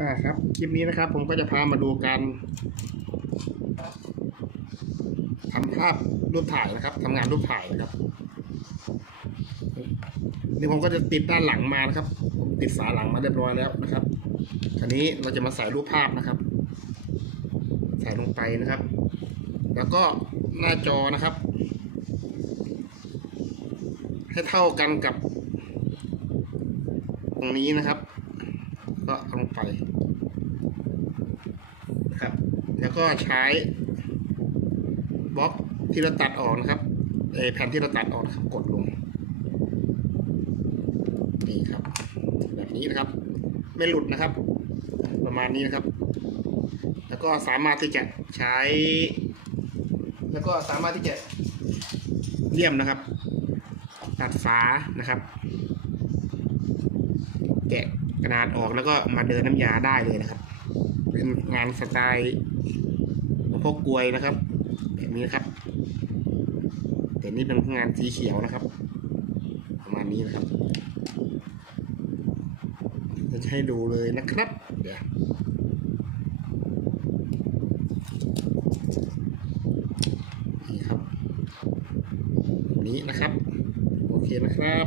อ่าครับ คลิปนี้นะครับ ผมก็จะพามาดูการทำภาพรูปถ่ายนะครับทำงานรูปถ่ายนะครับ นี่ผมก็จะติดด้านหลังมานะครับ ผมติดฝาหลังมาเรียบร้อยแล้วนะครับคราวนี้เราจะมาใส่รูปภาพนะครับ ใส่ลงไปนะครับ แล้วก็หน้าจอนะครับ ให้เท่ากันกับ ตรงนี้นะครับ ก็เอาลงไปนะครับ แล้วก็ใช้บล็อกที่เราตัดออกนะครับแผ่นที่เราตัดออกนะครับกดลงนี่ครับ แบบนี้นะครับ ไม่หลุดนะครับ ประมาณนี้นะครับ แล้วก็สามารถที่จะใช้ แล้วก็สามารถที่จะเลี่ยมนะครับ ตัดฝานะครับ แกะ กระดาษออกแล้วก็มาเดินน้ำยาได้เลยนะครับ เป็นงานสไตล์หลวงพ่อกลวยนะครับแบบนี้นะครับแต่นี่เป็นงานสีเขียวนะครับ ประมาณนี้นะครับจะให้ดูเลยนะครับ เดี๋ยวนี่ครับนี้นะครับ โอเคนะครับ